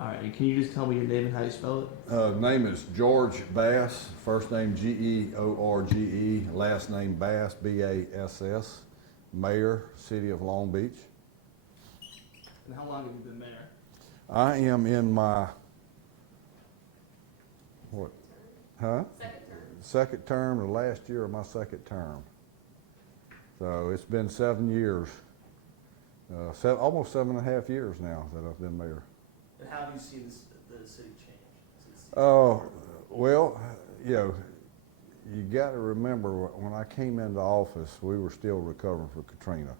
All right, and can you just tell me your name and how you spell it? Name is George Bass, first name George, last name Bass, Bass, Mayor, City of Long Beach. And how long have you been mayor? I am in my, what, huh? Second term, the last year of my second term. So it's been 7 years, almost 7.5 years now that I've been mayor. And how have you seen the city change? Oh, well, you know, you got to remember when I came into office, we were still recovering from Katrina.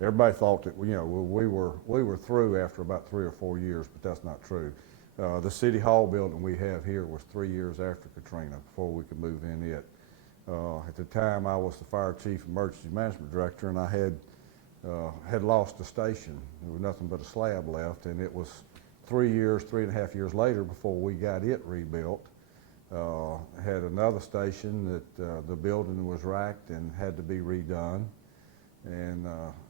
Everybody thought that we were through after about 3 or 4 years, but that's not true. The city hall building we have here was 3 years after Katrina before we could move in it. At the time, I was the fire chief emergency management director, and I had lost the station. There was nothing but a slab left, and it was 3.5 years later before we got it rebuilt. Had another station that the building was racked and had to be redone. And,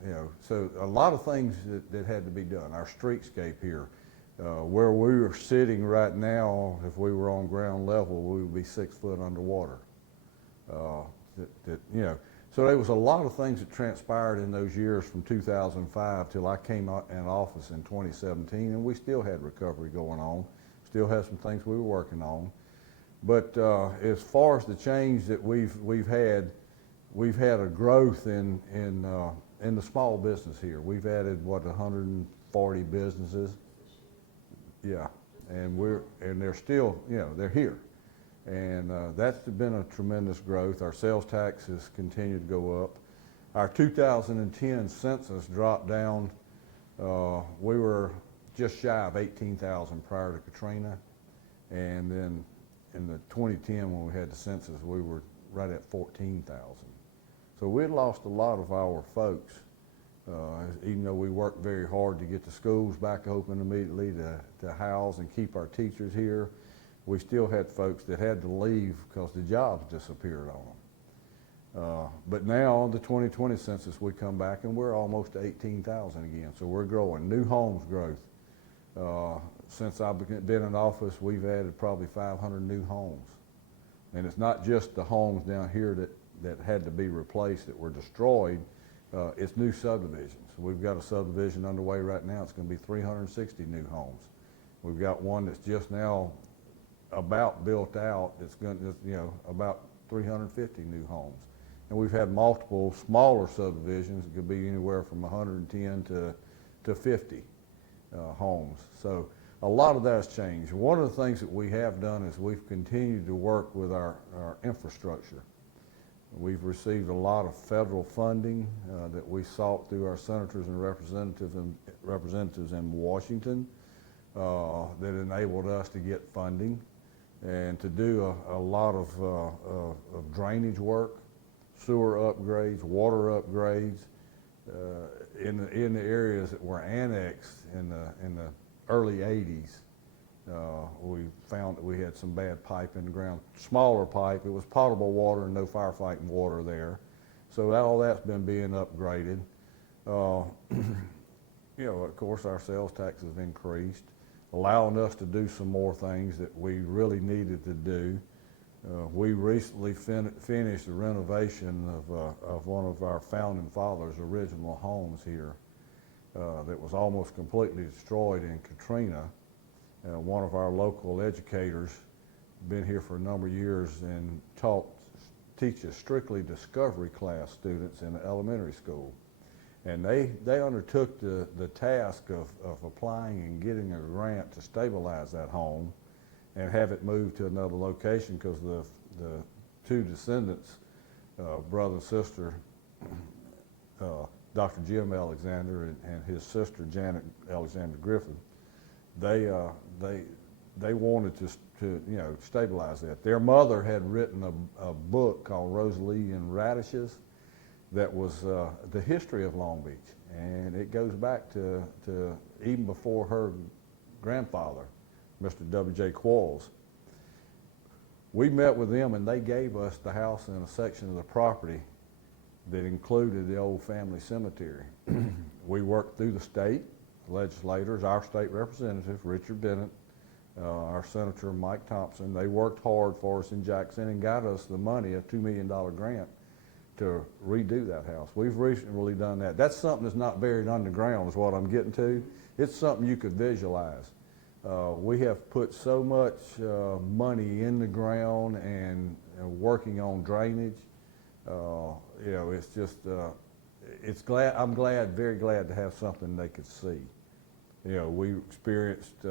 you know, so a lot of things that had to be done. Our streetscape here, where we were sitting right now, if we were on ground level, we would be 6 foot underwater. You know, so there was a lot of things that transpired in those years from 2005 till I came out in office in 2017, and we still had recovery going on, still had some things we were working on. But as far as the change that we've had a growth in the small business here. We've added 140 businesses. Yeah, and they're still, you know, they're here. And that's been a tremendous growth. Our sales tax has continued to go up. Our 2010 census dropped down. We were just shy of 18,000 prior to Katrina. And then in the 2010, when we had the census, we were right at 14,000. So we had lost a lot of our folks, even though we worked very hard to get the schools back open immediately to house and keep our teachers here. We still had folks that had to leave because the jobs disappeared on them. But now on the 2020 census, we come back and we're almost to 18,000 again. So we're growing. New homes growth. Since I've been in office, we've added probably 500 new homes. And it's not just the homes down here that had to be replaced, that were destroyed. It's new subdivisions. We've got a subdivision underway right now. It's going to be 360 new homes. We've got one that's just now about built out. It's going to, you know, about 350 new homes. And we've had multiple smaller subdivisions. It could be anywhere from 110 to 50 homes. So a lot of that has changed. One of the things that we have done is we've continued to work with our infrastructure. We've received a lot of federal funding that we sought through our senators and representatives in Washington that enabled us to get funding and to do a lot of drainage work, sewer upgrades, water upgrades in the areas that were annexed in the early 80s. We found that we had some bad pipe in the ground, smaller pipe. It was potable water and no firefighting water there. So all that's been being upgraded. You know, of course, our sales tax has increased, allowing us to do some more things that we really needed to do. We recently finished the renovation of one of our founding fathers' original homes here that was almost completely destroyed in Katrina. One of our local educators, been here for a number of years and teaches strictly discovery class students in the elementary school. And they undertook the task of applying and getting a grant to stabilize that home and have it moved to another location because the two descendants, brother and sister, Dr. Jim Alexander and his sister Janet Alexander Griffin, they wanted to you know, stabilize that. Their mother had written a book called Rosalie and Radishes that was the history of Long Beach, and it goes back to even before her grandfather, Mr. W.J. Quarles. We met with them and they gave us the house and a section of the property that included the old family cemetery. We worked through the state legislators, our state representative, Richard Bennett, our Senator Mike Thompson. They worked hard for us in Jackson and got us the money, a $2 million grant, to redo that house. We've recently done that. That's something that's not buried underground is what I'm getting to. It's something you could visualize. We have put so much money in the ground and working on drainage. It's just, I'm very glad to have something they could see. We experienced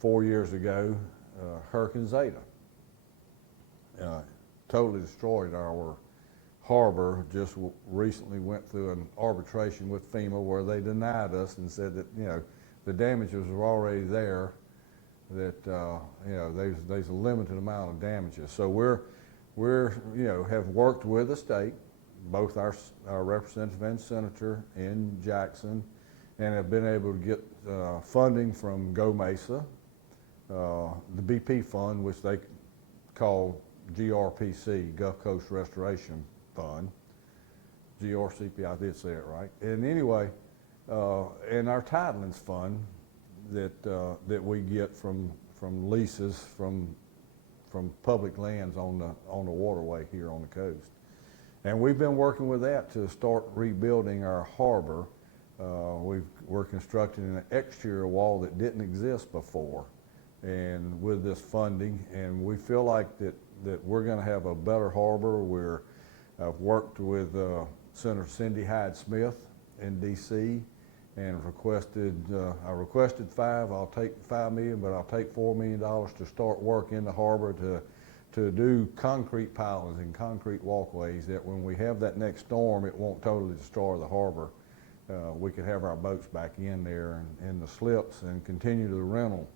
4 years ago, Hurricane Zeta. Totally destroyed our harbor. Just recently went through an arbitration with FEMA where they denied us and said that, the damages were already there, that, there's a limited amount of damages. So we're have worked with the state, both our representative and senator in Jackson, and have been able to get funding from Go Mesa, the BP fund, which they call GRPC, Gulf Coast Restoration Fund, GRCP, I did say it right. And anyway, and our titlings fund that we get from leases from public lands on the waterway here on the coast. And we've been working with that to start rebuilding our harbor. We're constructing an exterior wall that didn't exist before, and with this funding, and we feel like that we're going to have a better harbor. I've worked with Senator Cindy Hyde-Smith in D.C. and I requested I'll take $5 million, but I'll take $4 million to start work in the harbor to do concrete pilings and concrete walkways that when we have that next storm, it won't totally destroy the harbor. We could have our boats back in there and the slips and continue the rental.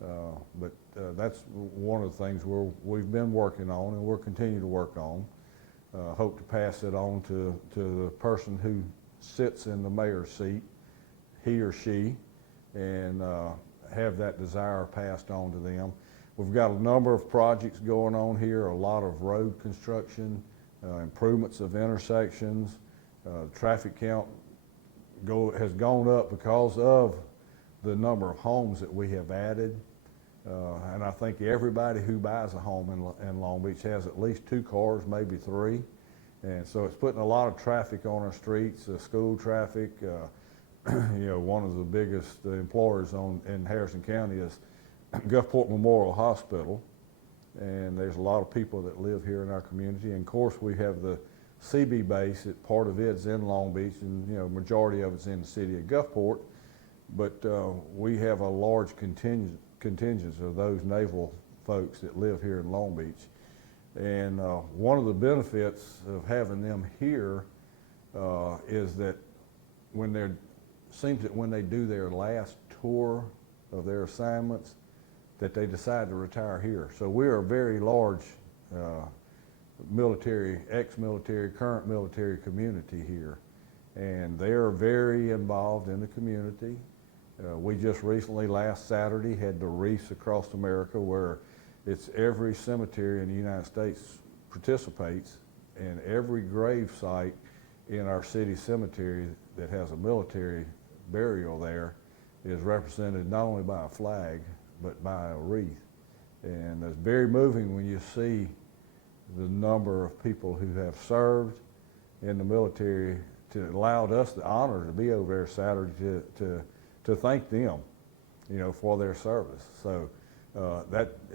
But that's one of the things we've been working on and we'll continue to work on. Hope to pass it on to the person who sits in the mayor's seat, he or she, and have that desire passed on to them. We've got a number of projects going on here, a lot of road construction, improvements of intersections. Traffic count has gone up because of the number of homes that we have added. And I think everybody who buys a home in Long Beach has at least 2 cars, maybe 3. And so it's putting a lot of traffic on our streets, school traffic. One of the biggest employers in Harrison County is Gulfport Memorial Hospital. And there's a lot of people that live here in our community. And of course we have the CB base, part of it's in Long Beach, and majority of it's in the city of Gulfport. But we have a large contingent of those naval folks that live here in Long Beach. And one of the benefits of having them here is that when they do their last tour of their assignments, that they decide to retire here. So we are a very large military, ex-military, current military community here. And they are very involved in the community. We just recently, last Saturday, had the Reefs Across America, where it's every cemetery in the United States participates, and every grave site in our city cemetery that has a military burial there is represented not only by a flag, but by a wreath. And it's very moving when you see the number of people who have served in the military to allowed us the honor to be over there Saturday to thank them, for their service. So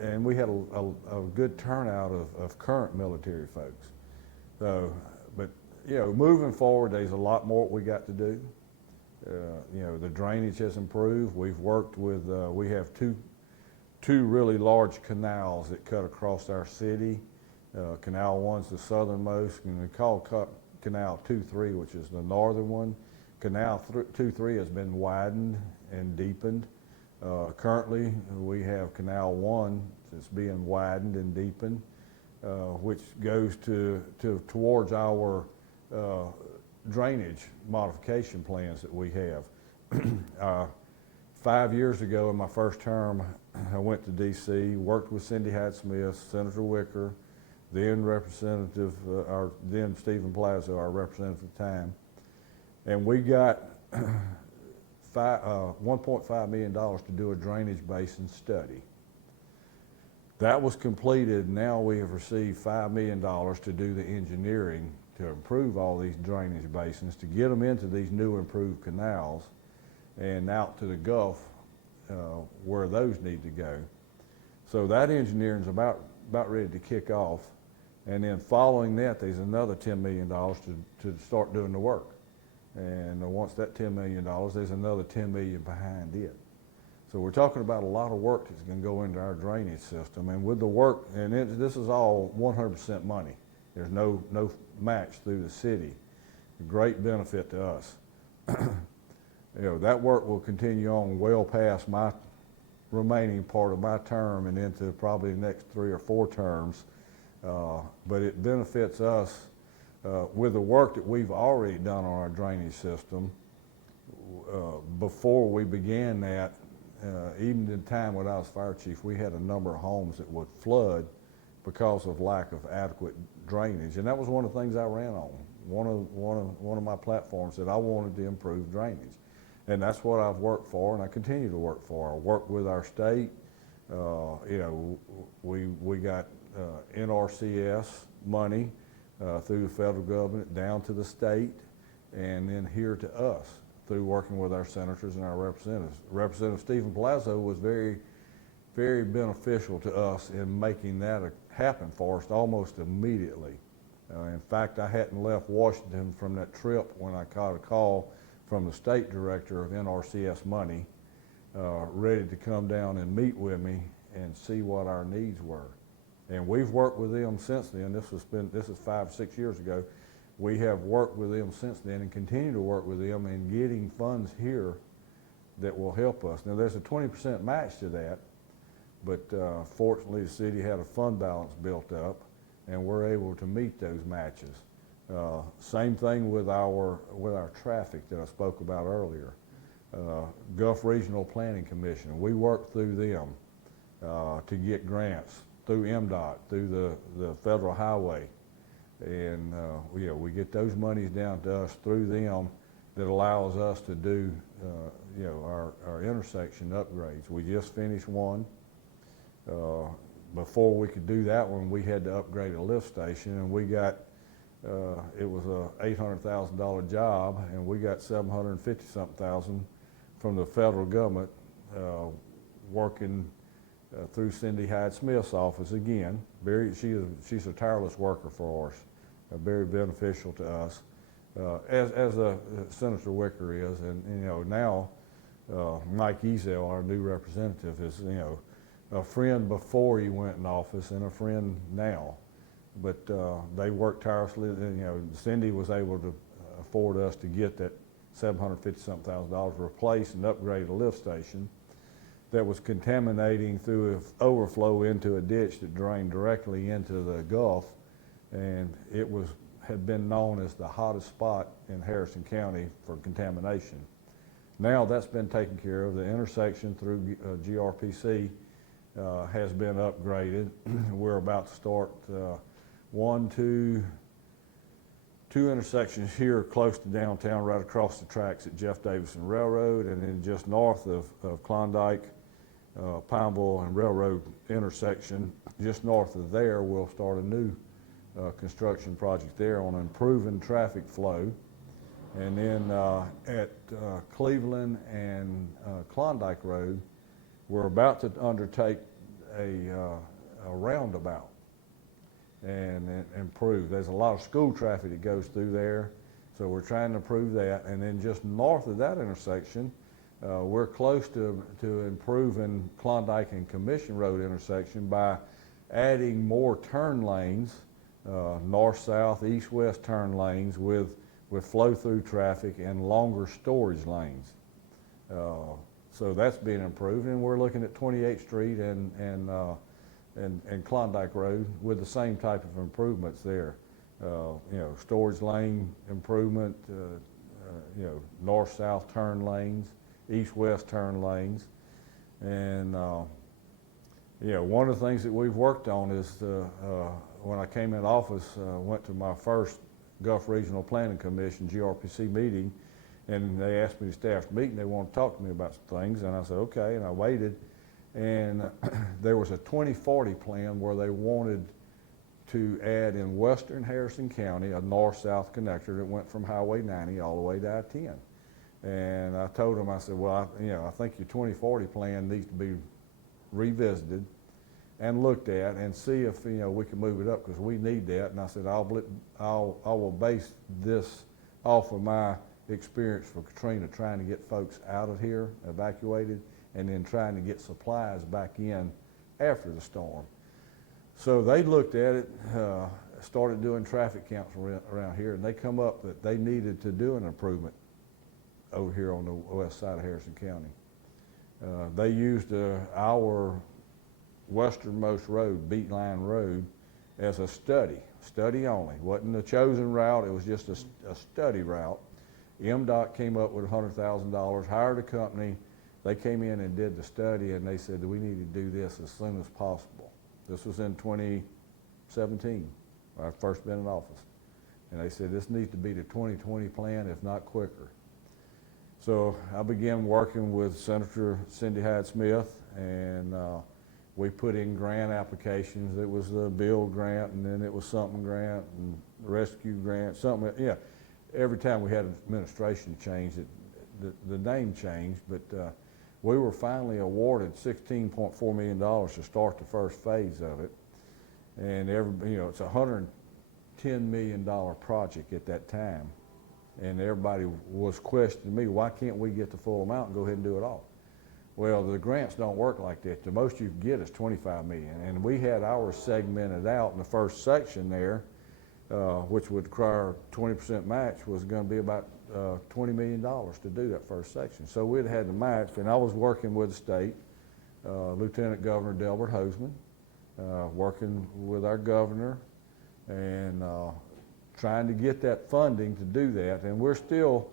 and we had a good turnout of current military folks. So, but moving forward, there's a lot more we got to do. The drainage has improved. We've worked with, we have two really large canals that cut across our city. Canal 1's the southernmost, and we call Canal 2-3, which is the northern one. Canal 2-3 has been widened and deepened. Currently, we have Canal 1 that's being widened and deepened, which goes towards our drainage modification plans that we have. 5 years ago, in my first term, I went to D.C., worked with Cindy Hyde-Smith, Senator Wicker, then Stephen Plaza, our representative at the time, and we got $1.5 million to do a drainage basin study. That was completed. Now we have received $5 million to do the engineering to improve all these drainage basins, to get them into these new improved canals and out to the Gulf where those need to go. So that engineering is about ready to kick off. And then following that, there's another $10 million to start doing the work. And once that $10 million, there's another $10 million behind it. So we're talking about a lot of work that's going to go into our drainage system. And with the work, and this is all 100% money. There's no match through the city. A great benefit to us. That work will continue on well past my remaining part of my term and into probably the next 3 or 4 terms. But it benefits us with the work that we've already done on our drainage system. Before we began that, even in the time when I was fire chief, we had a number of homes that would flood because of lack of adequate drainage, and that was one of the things I ran on. One of my platforms that I wanted to improve drainage, and that's what I've worked for, and I continue to work for. I work with our state. We got NRCS money through the federal government down to the state, and then here to us through working with our senators and our representatives. Representative Stephen Palazzo was very, very beneficial to us in making that happen for us almost immediately. In fact, I hadn't left Washington from that trip when I got a call from the state director of NRCS money, ready to come down and meet with me and see what our needs were. And we've worked with them since then. This is 5 or 6 years ago. We have worked with them since then and continue to work with them in getting funds here that will help us. Now there's a 20% match to that, but fortunately the city had a fund balance built up and we're able to meet those matches. Same thing with our traffic that I spoke about earlier. Gulf Regional Planning Commission, we work through them to get grants through MDOT, through the federal highway. And we get those monies down to us through them that allows us to do our intersection upgrades. We just finished one. Before we could do that one, we had to upgrade a lift station, and we got it was a $800,000 job, and we got $750-something from the federal government working through Cindy Hyde-Smith's office again. She's a tireless worker for us, very beneficial to us, as Senator Wicker is, and now Mike Ezel, our new representative, is a friend before he went in office and a friend now. But they worked tirelessly. Cindy was able to afford us to get that $750-something replaced and upgrade a lift station that was contaminating through an overflow into a ditch that drained directly into the Gulf, and it had been known as the hottest spot in Harrison County for contamination. Now that's been taken care of. The intersection through GRPC has been upgraded. We're about to start two intersections here close to downtown, right across the tracks at Jeff Davison Railroad, and then just north of Klondike, Pineville and Railroad intersection. Just north of there, we'll start a new construction project there on improving traffic flow. And then at Cleveland and Klondike Road, we're about to undertake a roundabout and improve. There's a lot of school traffic that goes through there, so we're trying to improve that. And then just north of that intersection, we're close to improving Klondike and Commission Road intersection by adding more turn lanes, north-south, east-west turn lanes with flow-through traffic and longer storage lanes. So that's being improved, and we're looking at 28th Street and Klondike Road with the same type of improvements there. Storage lane improvement, north-south turn lanes, east-west turn lanes. And one of the things that we've worked on is when I came in office, went to my first Gulf Regional Planning Commission, GRPC meeting, And they asked me to staff meeting, they wanted to talk to me about some things, and I said, okay, and I waited. And there was a 2040 plan where they wanted to add in western Harrison County a north-south connector that went from Highway 90 all the way to I-10. And I told them, I said, well, I think your 2040 plan needs to be revisited and looked at and see if we can move it up, because we need that. And I said, I will base this off of my experience for Katrina, trying to get folks out of here, evacuated, and then trying to get supplies back in after the storm. So they looked at it, started doing traffic counts around here, and they come up that they needed to do an improvement over here on the west side of Harrison County. They used our westernmost road, Beatline Road, as a study only. Wasn't a chosen route, it was just a study route. MDOT came up with $100,000, hired a company. They came in and did the study, and they said that we need to do this as soon as possible. This was in 2017, when I first been in office. And they said this needs to be the 2020 plan, if not quicker. So I began working with Senator Cindy Hyde-Smith, and we put in grant applications. It was the build grant, and then it was something grant, and rescue grant, something, yeah. Every time we had an administration change, the name changed, but we were finally awarded $16.4 million to start the first phase of it. And it's a $110 million project at that time. And everybody was questioning me, why can't we get the full amount and go ahead and do it all? Well, the grants don't work like that. The most you can get is $25 million. And we had ours segmented out in the first section there, which would require 20% match, was going to be about $20 million to do that first section. So we'd had to match, and I was working with the state, Lieutenant Governor Delbert Hoseman, working with our governor, and trying to get that funding to do that. And we're still,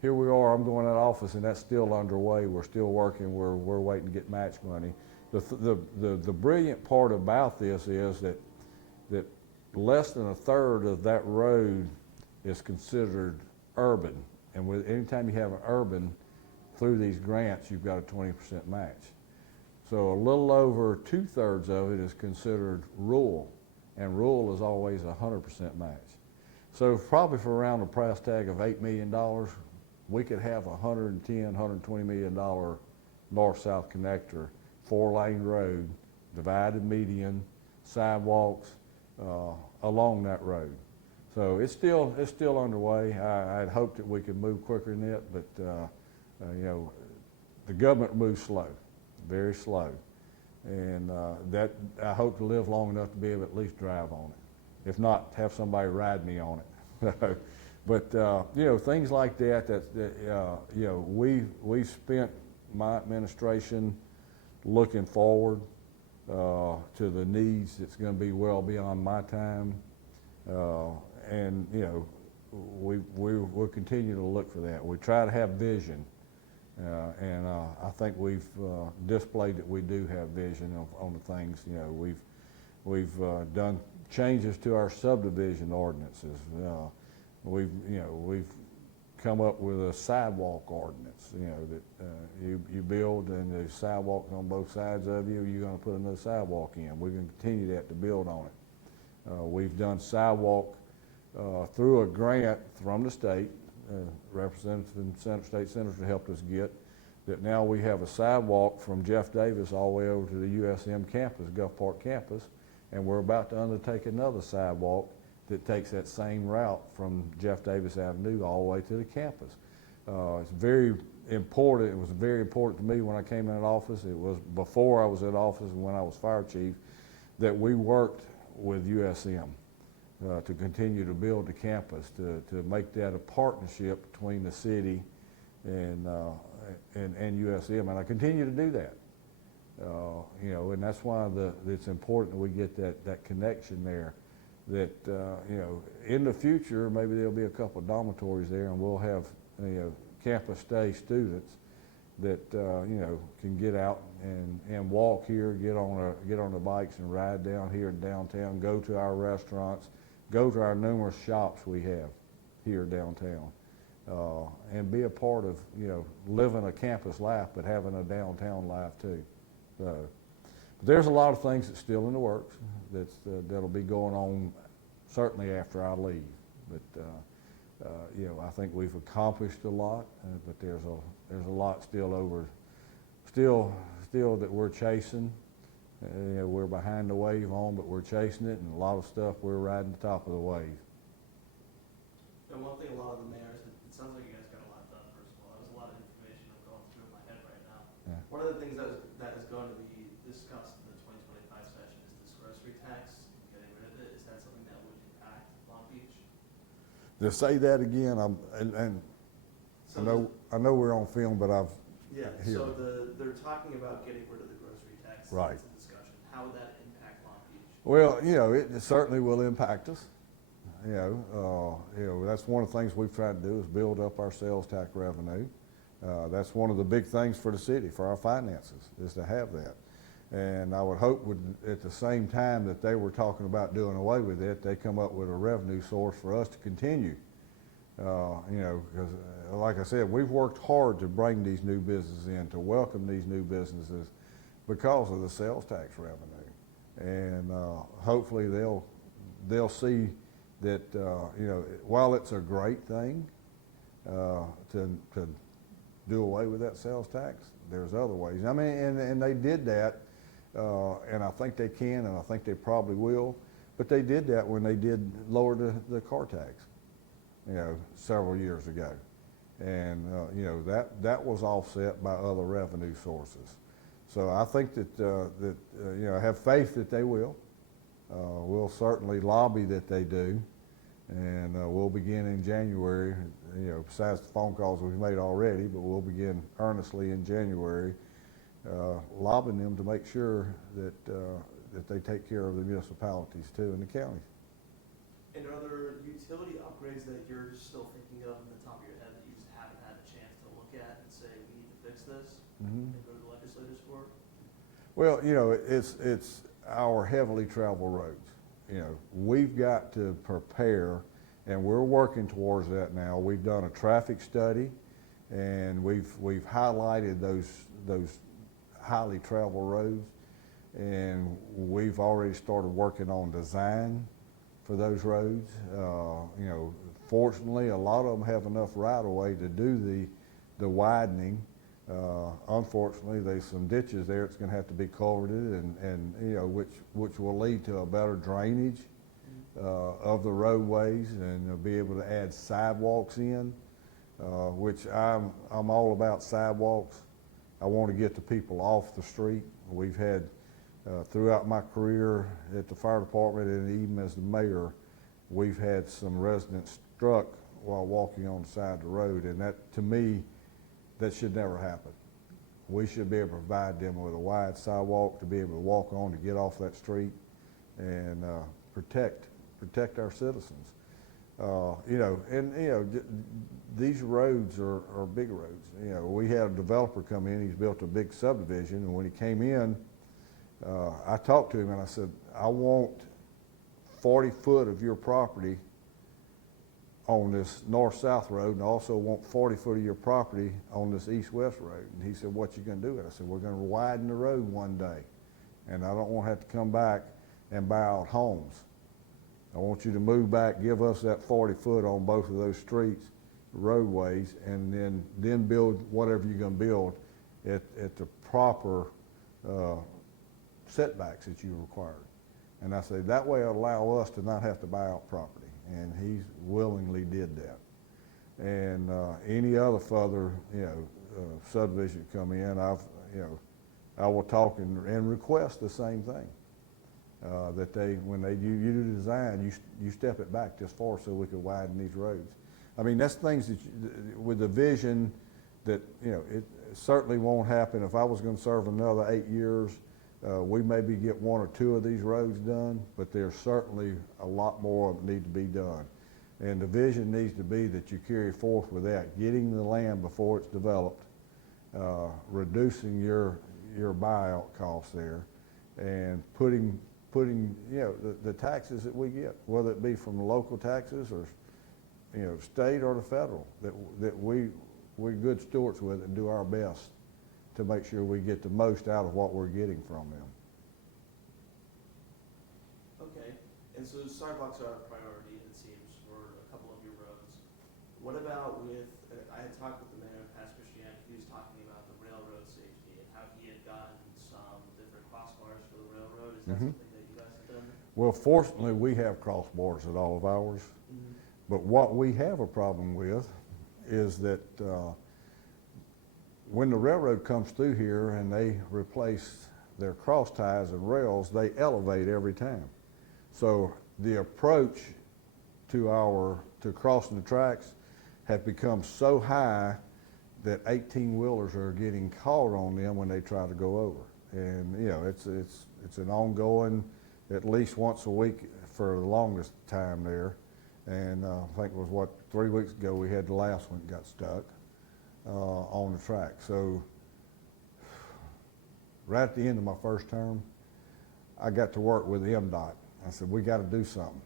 here we are, I'm going out of office, and that's still underway. We're still working, we're waiting to get match money. The brilliant part about this is that less than a third of that road is considered urban. And anytime you have an urban, through these grants, you've got a 20% match. So a little over 2/3 of it is considered rural, and rural is always a 100% match. So probably for around a price tag of $8 million, we could have a $110, $120 million north-south connector, 4-lane road, divided median, sidewalks, along that road. So it's still underway. I'd hoped that we could move quicker than it, but the government moves slow, very slow, and that I hope to live long enough to be able to at least drive on it, if not have somebody ride me on it. But things like that. We spent my administration looking forward to the needs. It's going to be well beyond my time, and we'll continue to look for that. We try to have vision, and I think we've displayed that we do have vision on the things. We've done changes to our subdivision ordinances. We've come up with a sidewalk ordinance, that you build and there's sidewalks on both sides of you, you're going to put another sidewalk in. We're going to continue that to build on it. We've done sidewalk through a grant from the state, Representative and State Senator helped us get, that now we have a sidewalk from Jeff Davis all the way over to the USM campus, Gulf Park campus, and we're about to undertake another sidewalk that takes that same route from Jeff Davis Avenue all the way to the campus. It's very important. It was very important to me when I came in office. It was before I was in office and when I was fire chief, that we worked with USM to continue to build the campus, to make that a partnership between the city and USM, and I continue to do that. And that's why it's important that we get that connection there. That in the future, maybe there'll be a couple of dormitories there, and we'll have campus stay students that can get out and walk here, get on the bikes and ride down here in downtown, go to our restaurants, go to our numerous shops we have here downtown, and be a part of, living a campus life, but having a downtown life too. So, but there's a lot of things that's still in the works that'll be going on certainly after I leave. But I think we've accomplished a lot, but there's a lot still that we're chasing. We're behind the wave on, but we're chasing it, and a lot of stuff we're riding the top of the wave. And one thing a lot of the mayors, it sounds like you guys got a lot done, first of all. That was a lot of information I'm going through in my head right now. Yeah. One of the things that is going to be discussed in the 2025 session is this grocery tax, getting rid of it. Is that something that would impact Long Beach? To say that again, I know we're on film, but Yeah, Here. so they're talking about getting rid of the grocery tax. Right. It's a discussion. How would that impact Long Beach? well, it certainly will impact us. That's one of the things we've tried to do is build up our sales tax revenue. That's one of the big things for the city, for our finances, is to have that. And I would hope at the same time that they were talking about doing away with it, they come up with a revenue source for us to continue. Because like I said, we've worked hard to bring these new businesses in, to welcome these new businesses because of the sales tax revenue. And hopefully they'll see that, while it's a great thing to do away with that sales tax, there's other ways. I mean, and they did that, and I think they can, and I think they probably will, but they did that when they did lower the car tax, several years ago. And, that was offset by other revenue sources. So I think that I have faith that they will. We'll certainly lobby that they do, and we'll begin in January, besides the phone calls we've made already, but we'll begin earnestly in January, lobbying them to make sure that they take care of the municipalities too, and the counties. And are there utility upgrades that you're still thinking of in the top of your head that you just haven't had a chance to look at and say, we need to fix this, and go to the legislators for? Well, it's our heavily traveled roads. We've got to prepare, and we're working towards that now. We've done a traffic study, and we've highlighted those highly traveled roads, and we've already started working on design for those roads. Fortunately, a lot of them have enough right-of-way to do the widening. Unfortunately, there's some ditches there that's going to have to be culverted, and which will lead to a better drainage of the roadways, and be able to add sidewalks in, which I'm all about sidewalks. I want to get the people off the street. We've had throughout my career at the fire department, and even as the mayor, we've had some residents struck while walking on the side of the road, and that, to me, that should never happen. We should be able to provide them with a wide sidewalk to be able to walk on, to get off that street, and protect our citizens. These roads are big roads. We had a developer come in. He's built a big subdivision, and when he came in, I talked to him and I said, I want 40 foot of your property on this north-south road, and I also want 40 foot of your property on this east-west road. And he said, what you gonna do? And I said, we're gonna widen the road one day, and I don't want to have to come back and buy out homes. I want you to move back, give us that 40 foot on both of those streets, roadways, and then build whatever you're gonna build at the proper setbacks that you required. And I said, that way it'll allow us to not have to buy out property. And he willingly did that. And any other further, subdivision come in, I will talk and request the same thing. That when you do design, you step it back just far so we can widen these roads. I mean, that's things that with the vision that, it certainly won't happen. If I was going to serve another 8 years, we maybe get 1 or 2 of these roads done, but there's certainly a lot more that need to be done. And the vision needs to be that you carry forth with that, getting the land before it's developed, reducing your buyout costs there, and putting the taxes that we get, whether it be from the local taxes or state or the federal, that we're good stewards with it and do our best to make sure we get the most out of what we're getting from them. Okay, and so sidewalks are a priority, it seems, for a couple of your roads. What about with, I had talked with the mayor of Pass Christianity, he was talking about the railroad safety and how he had gotten some different crossbars for the railroad. Is that something that you guys have done? Well, fortunately, we have crossbars at all of ours, but what we have a problem with is that when the railroad comes through here and they replace their cross ties and rails, they elevate every time. So the approach to crossing the tracks have become so high that 18-wheelers are getting caught on them when they try to go over. And it's an ongoing, at least once a week for the longest time there. And I think it was 3 weeks ago we had the last one that got stuck on the track. So right at the end of my first term, I got to work with MDOT. I said, we got to do something.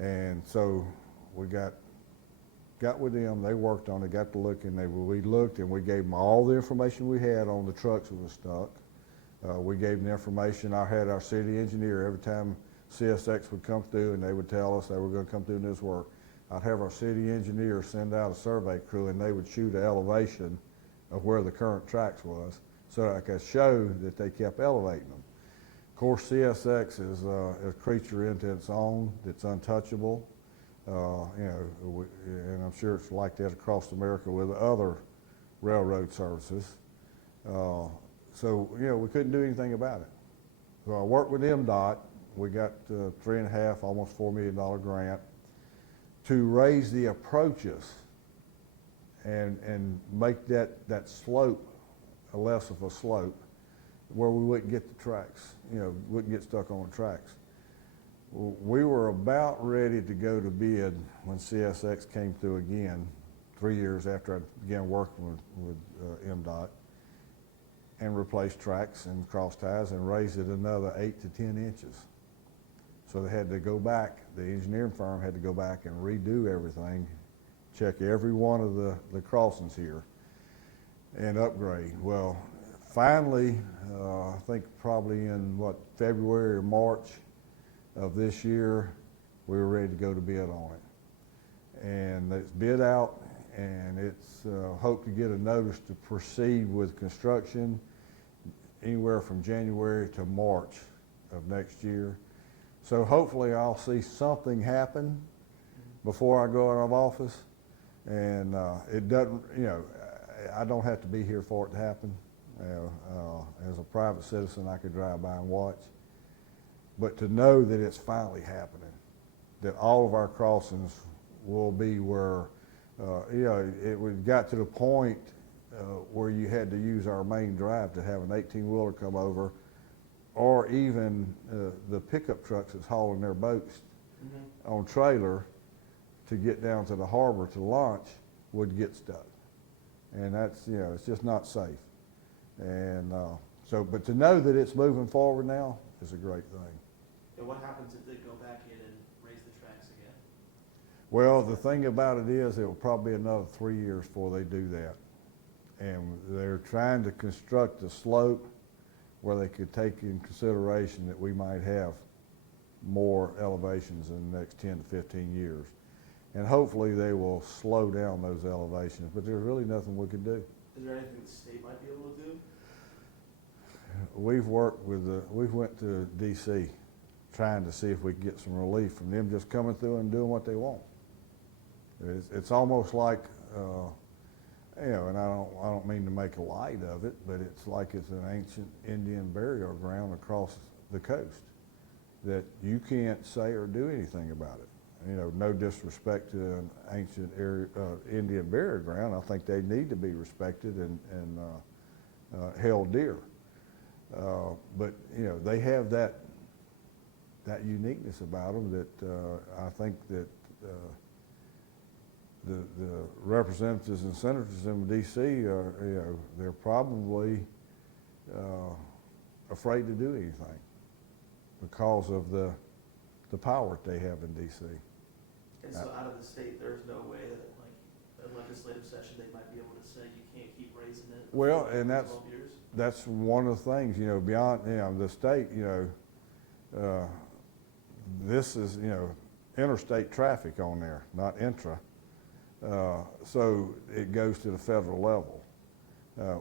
And so we got with them, they worked on it, got to looking, we looked and we gave them all the information we had on the trucks that was stuck. We gave them the information. I had our city engineer, every time CSX would come through and they would tell us they were going to come through and do this work, I'd have our city engineer send out a survey crew and they would shoot an elevation of where the current tracks was so I could show that they kept elevating them. Of course, CSX is a creature into its own that's untouchable. And I'm sure it's like that across America with other railroad services. So we couldn't do anything about it. So I worked with MDOT. We got $3.5, almost $4 million grant to raise the approaches and make that slope less of a slope where we wouldn't get the tracks, wouldn't get stuck on the tracks. We were about ready to go to bid when CSX came through again 3 years after I began working with MDOT and replaced tracks and cross ties and raised it another 8 to 10 inches. So they had to go back, the engineering firm had to go back and redo everything, check every one of the crossings here and upgrade. Well, finally, I think probably in February or March of this year, we were ready to go to bid on it. And it's bid out, and it's hoped to get a notice to proceed with construction anywhere from January to March of next year. So hopefully I'll see something happen before I go out of office. And it doesn't, I don't have to be here for it to happen. As a private citizen, I could drive by and watch. But to know that it's finally happening, that all of our crossings will be where, it got to the point where you had to use our main drive to have an 18-wheeler come over, or even the pickup trucks that's hauling their boats on trailer to get down to the harbor to launch would get stuck. And that's, it's just not safe. And but to know that it's moving forward now is a great thing. And what happens if they go back in and raise the tracks again? Well, the thing about it is it will probably be another 3 years before they do that. And they're trying to construct a slope where they could take in consideration that we might have more elevations in the next 10 to 15 years. And hopefully they will slow down those elevations, but there's really nothing we could do. Is there anything the state might be able to do? We've worked with we went to DC trying to see if we could get some relief from them just coming through and doing what they want. It's almost like, and I don't mean to make a light of it, but it's like it's an ancient Indian burial ground across the coast that you can't say or do anything about it. No disrespect to an ancient Indian burial ground. I think they need to be respected and held dear. But they have that uniqueness about them that I think that the representatives and senators in D.C. are, they're probably afraid to do anything because of the power that they have in D.C. And so out of the state, there's no way that like a legislative session, they might be able to say you can't keep raising it. Well, for and 12 years? that's one of the things, beyond, the state, this is, interstate traffic on there, not intra. So it goes to the federal level.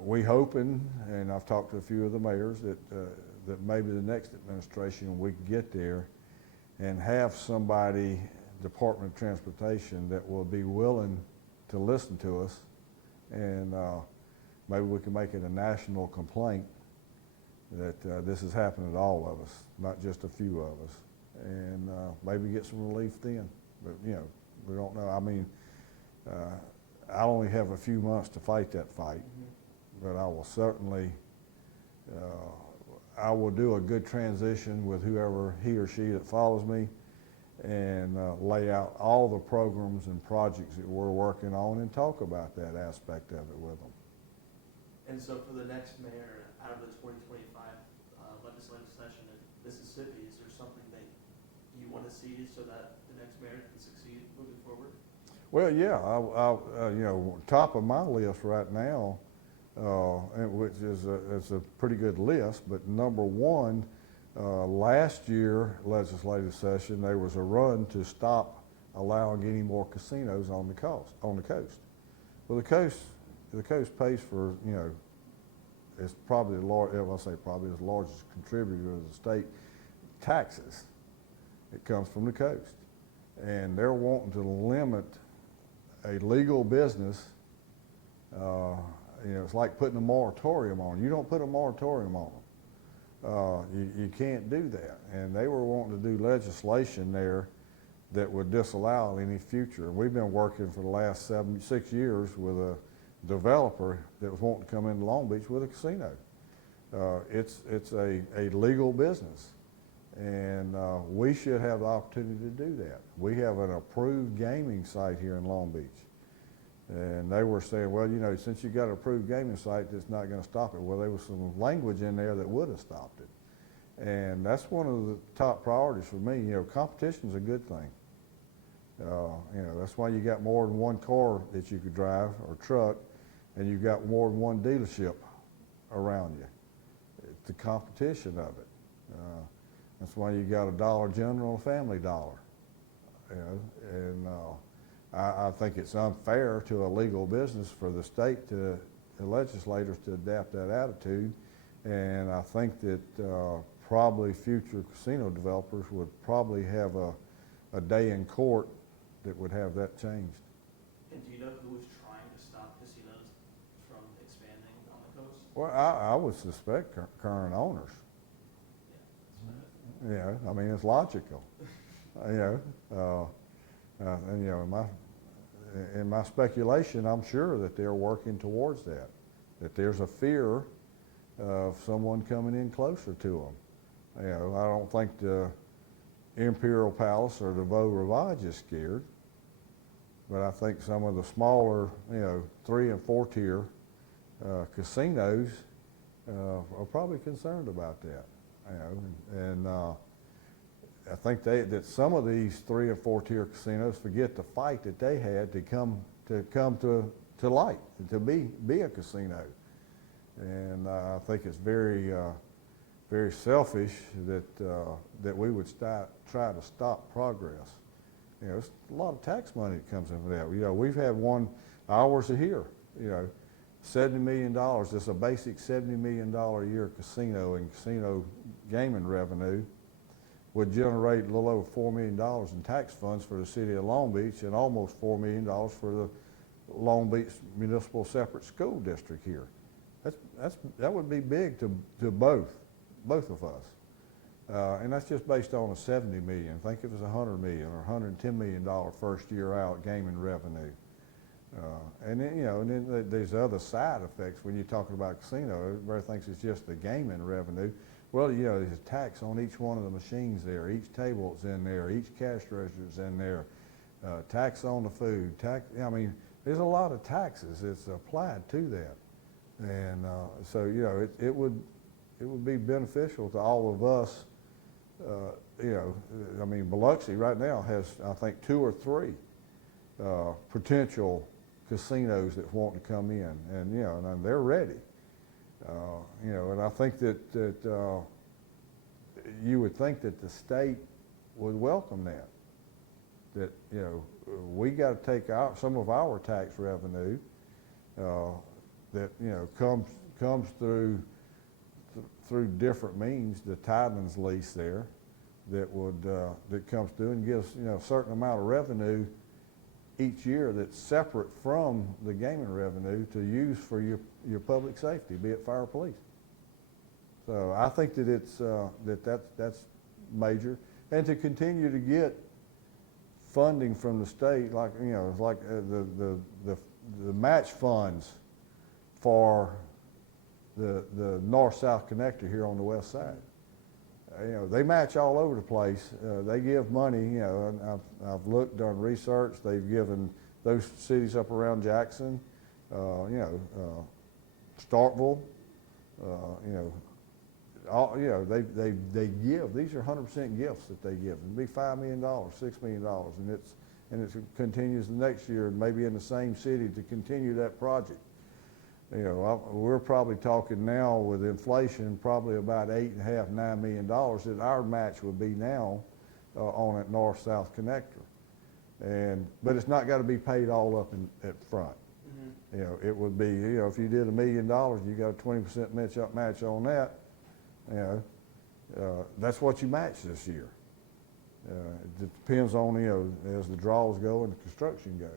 We hoping, and I've talked to a few of the mayors, that maybe the next administration we can get there and have somebody, Department of Transportation, that will be willing to listen to us, and maybe we can make it a national complaint that this is happening to all of us, not just a few of us, and maybe get some relief then. But we don't know. I mean, I only have a few months to fight that fight, but I will certainly, I will do a good transition with whoever he or she that follows me, and lay out all the programs and projects that we're working on and talk about that aspect of it with them. And so for the next mayor, out of the 2025 legislative session in Mississippi, is there something that you want to see so that the next mayor can succeed moving forward? Well, yeah, top of my list right now, and which is it's a pretty good list, but number one, last year legislative session, there was a run to stop allowing any more casinos on the coast. Well, the coast pays for, it's probably the largest contributor to the state taxes. It comes from the coast, and they're wanting to limit a legal business. It's like putting a moratorium on. You don't put a moratorium on them. You can't do that. And they were wanting to do legislation there that would disallow any future. We've been working for the last 6 years with a developer that was wanting to come into Long Beach with a casino. It's a legal business, and we should have the opportunity to do that. We have an approved gaming site here in Long Beach. And they were saying, well, since you got an approved gaming site, that's not going to stop it. Well, there was some language in there that would have stopped it. And that's one of the top priorities for me. Competition's a good thing. That's why you got more than one car that you could drive or truck, and you got more than one dealership around you. It's the competition of it. That's why you got a Dollar General, a Family Dollar. And I think it's unfair to a legal business for the state the legislators to adapt that attitude, and I think that probably future casino developers would probably have a day in court that would have that changed. And do you know who is trying to stop casinos from expanding on the coast? Well, I would suspect current owners. Yeah, that's I mean, it's logical. And in my speculation, I'm sure that they're working towards that there's a fear of someone coming in closer to them. I don't think the Imperial Palace or the Beau Rivage is scared, but I think some of the smaller, 3 and 4 tier casinos are probably concerned about that. And I think that some of these 3 and 4 tier casinos forget the fight that they had to come to light, to be a casino. And I think it's very very selfish that we would try to stop progress. It's a lot of tax money that comes into that. We've had one, ours here, $70 million. It's a basic $70 million a year casino, and casino gaming revenue would generate a little over $4 million in tax funds for the city of Long Beach, and almost $4 million for the Long Beach Municipal Separate School District here. That would be big to both of us. And that's just based on a $70 million. Think if it was $100 million or $110 million first year out gaming revenue. And then, there's other side effects when you're talking about casino. Everybody thinks it's just the gaming revenue. Well, there's a tax on each one of the machines there. Each table's in there. Each cash register's in there. Tax on the food. There's a lot of taxes that's applied to that. And so, it would be beneficial to all of us You know, I mean, Biloxi right now has, I think, 2 or 3 potential casinos that want to come in, and you know, and they're ready. You know, and I think that you would think that the state would welcome that. That, you know, we got to take some of our tax revenue that, you know, comes through different means, the Tidelands lease there, that comes through and gives, you know, a certain amount of revenue each year that's separate from the gaming revenue to use for your public safety, be it fire or police. So I think that it's that's major, and to continue to get funding from the state, like, you know, like the match funds for the north-south connector here on the west side. You know, they match all over the place. They give money. You know, I've looked, done research. They've given those cities up around Jackson, you know, Starkville, you know, you know, they give. These are 100% gifts that they give. It'd be $5 million, $6 million, and it continues the next year, maybe in the same city, to continue that project. You know, we're probably talking now with inflation probably about $8.5, $9 million that our match would be now on that north-south connector. But it's not got to be paid all up at front. Mm-hmm. You know, it would be, you know, if you did $1 million, you got a 20% match on that. You know, that's what you match this year. It depends on, you know, as the draws go and the construction goes.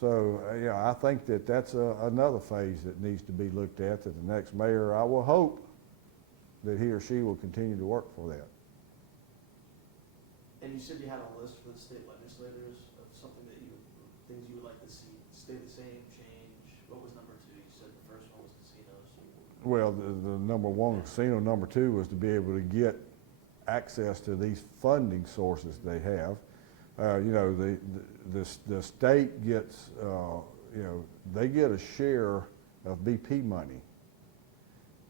So, yeah, I think that that's another phase that needs to be looked at, that the next mayor, I will hope that he or she will continue to work for that. And you said you had a list for the state legislators of things you would like to see stay the same, change. What was number 2? You said the first one was casinos. Well, the number 1 casino, number 2 was to be able to get access to these funding sources they have. You know, the state gets, you know, they get a share of BP money,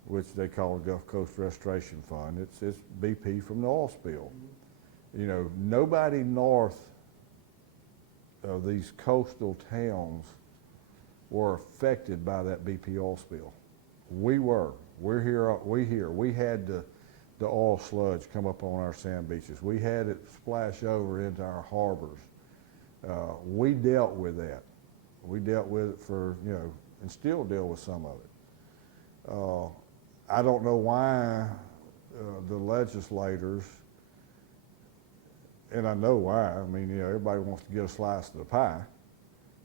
which they call the Gulf Coast Restoration Fund. It's BP from the oil spill. Mm-hmm. You know, nobody north of these coastal towns were affected by that BP oil spill. We were. We had the oil sludge come up on our sand beaches. We had it splash over into our harbors. We dealt with that. We dealt with it for, you know, and still deal with some of it. I don't know why the legislators, and I know why, I mean, you know, everybody wants to get a slice of the pie,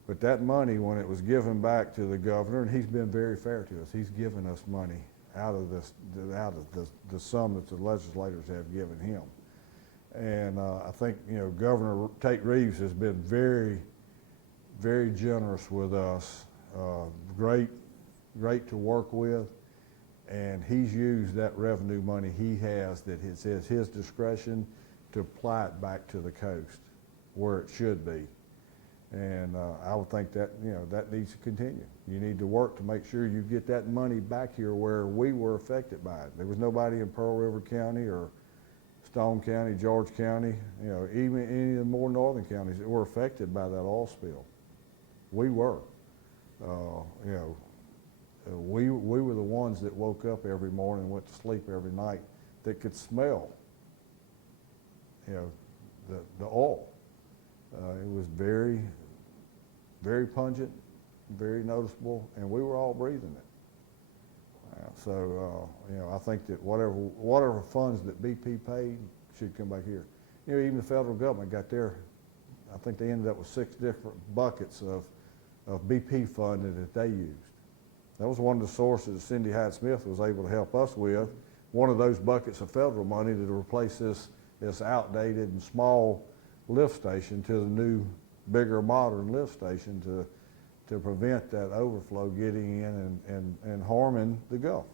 but that money, when it was given back to the governor, and he's been very fair to us, he's given us money out of the sum that the legislators have given him. And I think, you know, Governor Tate Reeves has been very, very generous with us, great to work with, and he's used that revenue money he has that it's his discretion to apply it back to the coast where it should be. And I would think that, you know, that needs to continue. You need to work to make sure you get that money back here where we were affected by it. There was nobody in Pearl River County or Stone County, George County, you know, even any of the more northern counties that were affected by that oil spill. We were. You know, we were the ones that woke up every morning and went to sleep every night that could smell, you know, the oil. It was very, very pungent, very noticeable, and we were all breathing it. So, you know, I think that whatever funds that BP paid should come back here. You know, even the federal government got their, I think they ended up with 6 different buckets of BP funding that they used. That was one of the sources that Cindy Hyde-Smith was able to help us with. One of those buckets of federal money to replace this outdated and small lift station to the new, bigger, modern lift station to prevent that overflow getting in and harming the Gulf.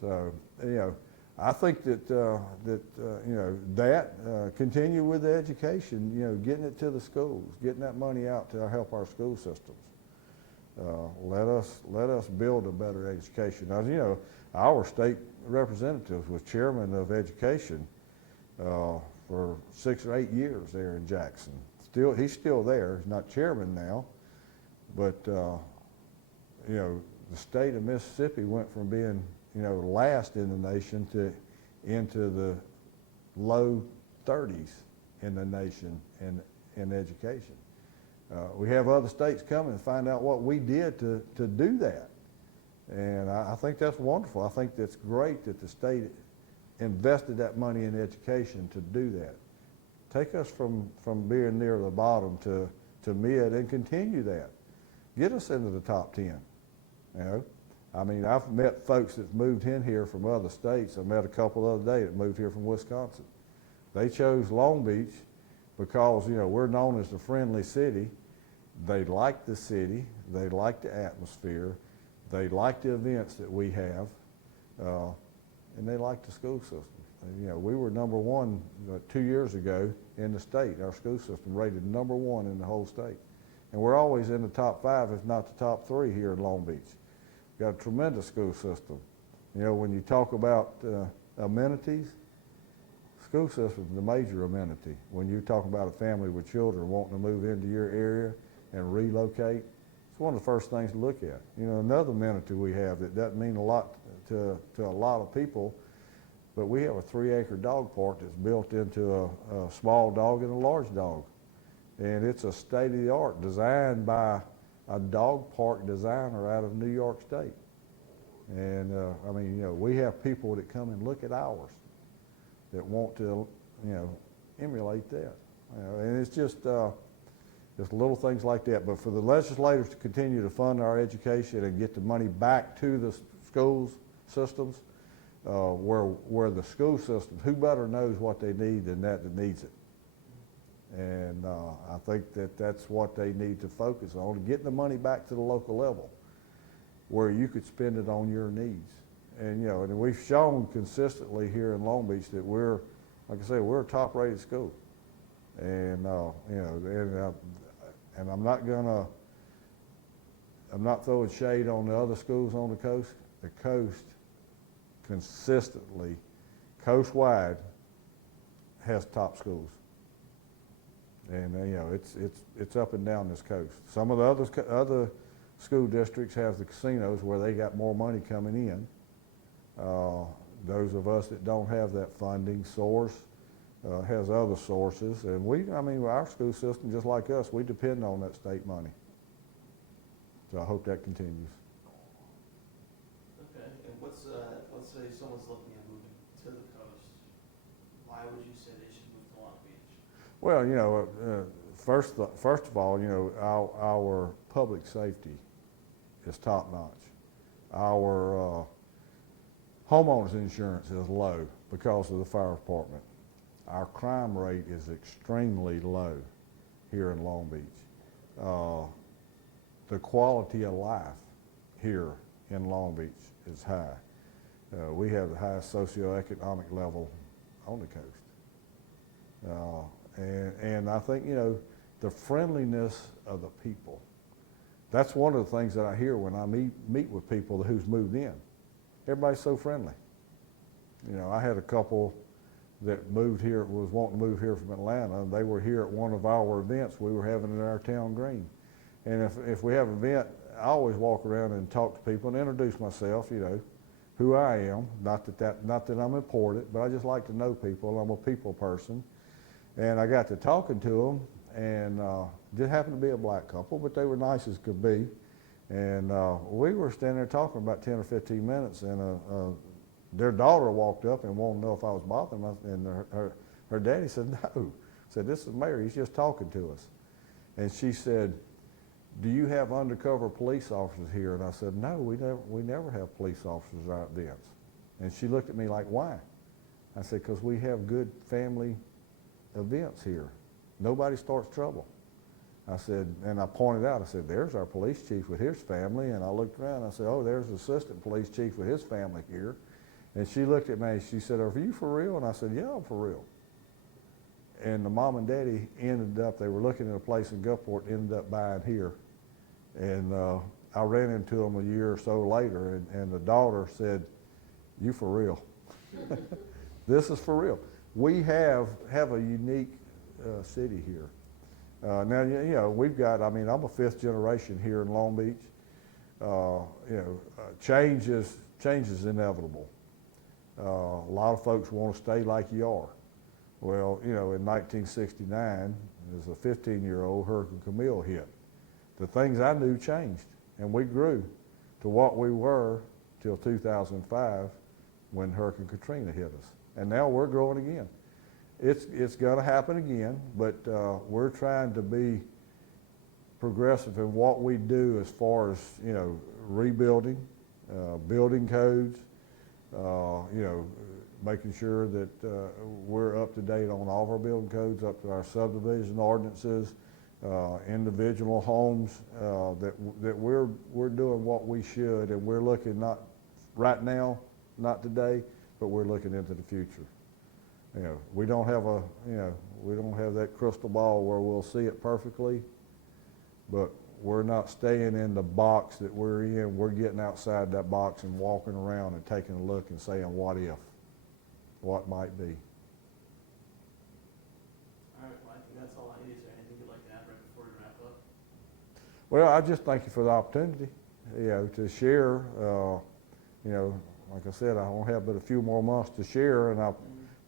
So, you know, I think that you know, continue with the education, you know, getting it to the schools, getting that money out to help our school systems. Let us build a better education. Now, you know, our state representative was chairman of education for 6 or 8 years there in Jackson. He's still there. He's not chairman now, but you know, the state of Mississippi went from being, you know, last in the nation to into the low 30s in the nation in education. We have other states coming to find out what we did to do that. And I think that's wonderful. I think that's great that the state invested that money in education to do that. Take us from being near the bottom to mid and continue that. Get us into the top 10, you know. I mean, I've met folks that moved in here from other states. I met a couple the other day that moved here from Wisconsin. They chose Long Beach because, you know, we're known as the friendly city. They like the city. They like the atmosphere. They like the events that we have. And they like the school system. And, you know, we were number 1 2 years ago in the state. Our school system rated number 1 in the whole state. And we're always in the top 5, if not the top 3 here in Long Beach. Got a tremendous school system. You know, when you talk about amenities, school system is the major amenity. When you talk about a family with children wanting to move into your area and relocate, it's one of the first things to look at. You know, another amenity we have that doesn't mean a lot to a lot of people, but we have a 3-acre dog park that's built into a small dog and a large dog. And it's a state-of-the-art designed by a dog park designer out of New York State. And I mean, you know, we have people that come and look at ours that want to, you know, emulate that. You know, and it's just little things like that. But for the legislators to continue to fund our education and get the money back to the schools systems, where the school systems, who better knows what they need than that needs it? And I think that's what they need to focus on, getting the money back to the local level where you could spend it on your needs. And, you know, and we've shown consistently here in Long Beach that we're, like I say, we're a top-rated school. And, you know, and I'm not throwing shade on the other schools on the coast. The coast consistently, coast-wide, has top schools. And you know, it's up and down this coast. Some of the other school districts have the casinos where they got more money coming in. Those of us that don't have that funding source has other sources, and I mean, our school system, just like us, we depend on that state money. So I hope that continues. Okay, and let's say someone's looking at moving to the coast. Why would you say they should move to Long Beach? Well, you know, first of all, you know, our public safety is top notch. Our homeowners insurance is low because of the fire department. Our crime rate is extremely low here in Long Beach. The quality of life here in Long Beach is high. We have the highest socioeconomic level on the coast. And I think, you know, the friendliness of the people, that's one of the things that I hear when I meet with people who's moved in. Everybody's so friendly. You know, I had a couple that moved here, was wanting to move here from Atlanta, and they were here at one of our events we were having in our town green. And if we have an event, I always walk around and talk to people and introduce myself, you know, who I am. Not that I'm important, but I just like to know people. I'm a people person. And I got to talking to them, and did happen to be a black couple, but they were nice as could be. And we were standing there talking about 10 or 15 minutes, and their daughter walked up and wanted to know if I was bothering them. And her daddy said, no. Said, this is Mary, he's just talking to us. And she said, do you have undercover police officers here? And I said, no, we never have police officers at our events. And she looked at me like, why? I said, because we have good family events here. Nobody starts trouble. I said, and I pointed out, I said, there's our police chief with his family. And I looked around, I said, oh, there's the assistant police chief with his family here. And she looked at me and she said, are you for real? And I said, yeah, I'm for real. And the mom and daddy ended up, they were looking at a place in Gulfport, ended up buying here. And I ran into them a year or so later, and the daughter said, "You for real? This is for real." We have a unique city here. Now, you know, we've got, I mean, I'm a fifth generation here in Long Beach. Change is inevitable. A lot of folks want to stay like you are. Well, you know, in 1969, as a 15-year-old, Hurricane Camille hit. The things I knew changed, and we grew to what we were till 2005 when Hurricane Katrina hit us. And now we're growing again. It's going to happen again, but we're trying to be progressive in what we do as far as, you know, rebuilding, building codes, you know, making sure that we're up to date on all of our building codes, up to our subdivision ordinances, individual homes, that we're doing what we should, and we're looking not right now, not today, but we're looking into the future. You know, we don't have that crystal ball where we'll see it perfectly, but we're not staying in the box that we're in. We're getting outside that box and walking around and taking a look and saying, what if? What might be? All right, well, I think that's all I need. Is there anything you'd like to add right before we wrap up? Well, I just thank you for the opportunity, you know, to share. You know, like I said, I don't have but a few more months to share, and I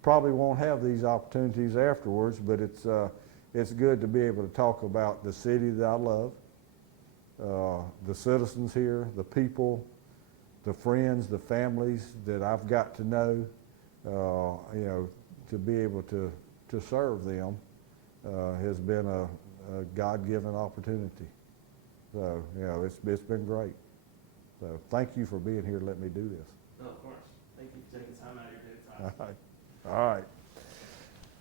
probably won't have these opportunities afterwards, but it's good to be able to talk about the city that I love, the citizens here, the people, the friends, the families that I've got to know, you know, to be able to serve them has been a God-given opportunity. So, you know, it's been great. So thank you for being here to let me do this. No, of course. Thank you for taking time out of your day to talk. All right.